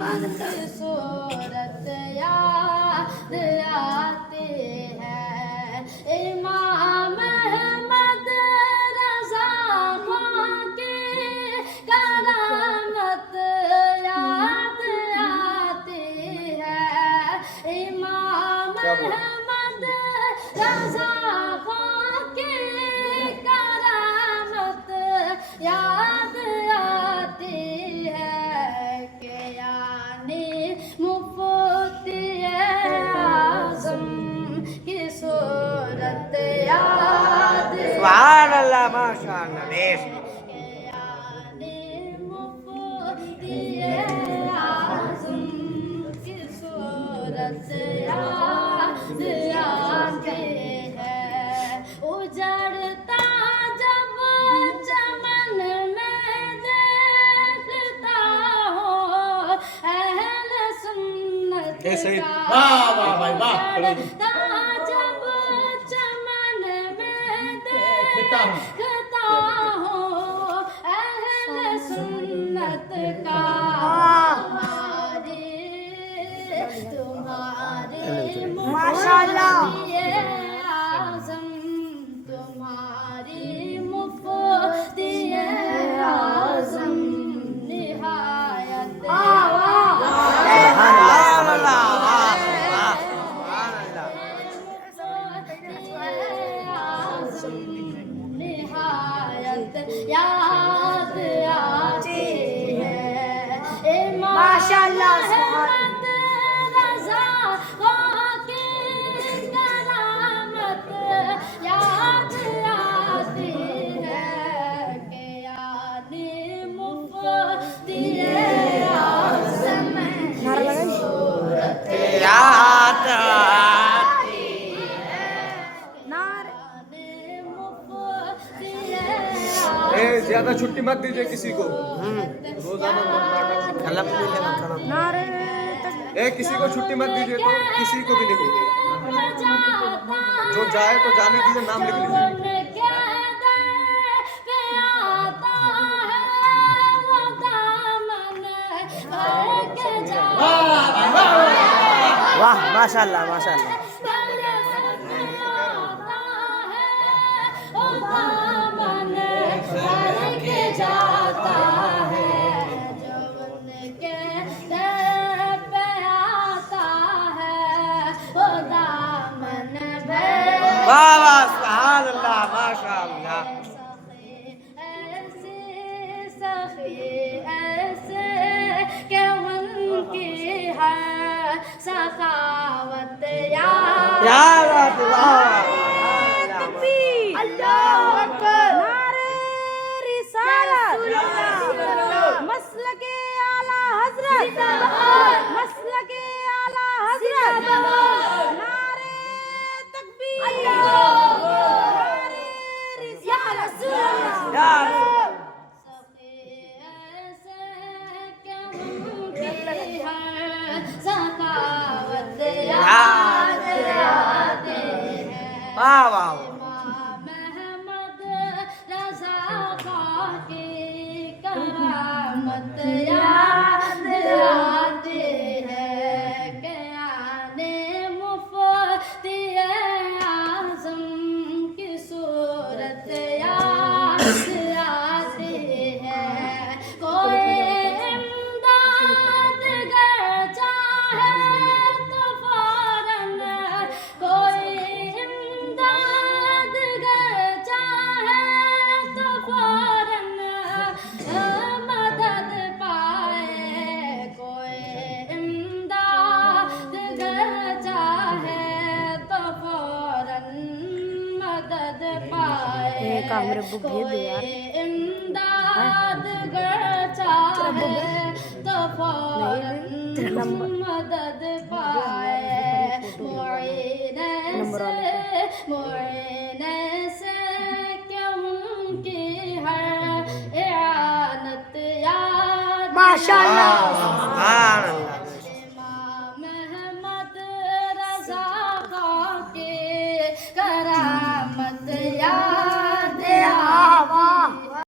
सूरत याद आती है। इमाम अहमद रज़ा खां की करामत याद आती है। इमाम अहमद रज़ा खां की करामत याद आती है कि यानी मुफ्ती आज़म की सूरत याद सुभान अल्लाह माशाअल्लाह बेश के यानी मुफ्ती आज़म की सूरत याद आती है। उजड़ता जब चमन में देखता हो अहले सुन्नत ऐसे ही। का वाह वाह भाई वाह उजड़ता जब चमन में देखता हो अहले सुन्नत का तुम्हारे माशाअल्लाह। मुफ्ती आज़म तुम्हारी मुफ्ती आज़म निहायत सुभान अल्लाह वाह सुभान अल्लाह निहायत याद आती है। माशाअल्लाह, अहमद रज़ा खां की करामत याद आती है कि यानी मुफ्ती आज़म की सूरत याद ए, ज्यादा छुट्टी मत दीजिए किसी को। रोजाना नाटक नारे ए, किसी को छुट्टी मत दीजिए, तो किसी को भी नहीं। जो जाए तो जाने दीजिए, नाम लिख लीजिए। वाह माशाअल्लाह माशाअल्लाह जाता है जो उनके दर पे आता है वो दामन वाह वाह सुभान अल्लाह माशाअल्लाह ऐसे सखी ऐसे कि उनकी है सखावत या बात वाह अल्लाहू अकबर। नारे रिसालत मसलके आला हजरत मसलके आला हजरत नारे तकबीर नारे रिसालत या सखावत याद आते हैं। वाह वाह महमद रज़ा खां की करामत याद आती है कि यानी मुफ्ती आज़म की सूरत याद आती है। कोई इमदाद गर चाहे तो फौरन कोई इमदाद गर चाहे तो फौरन मदद पाए। कोई इमदाद गर चाहे तो फौरन मदद पाए। एक हमरे बुक भेज दे यार। कोई इमदाद गर चाहे तो फौरन मदद पाए। मुईन से क्यों उनकी हर इआनत याद माशाअल्लाह।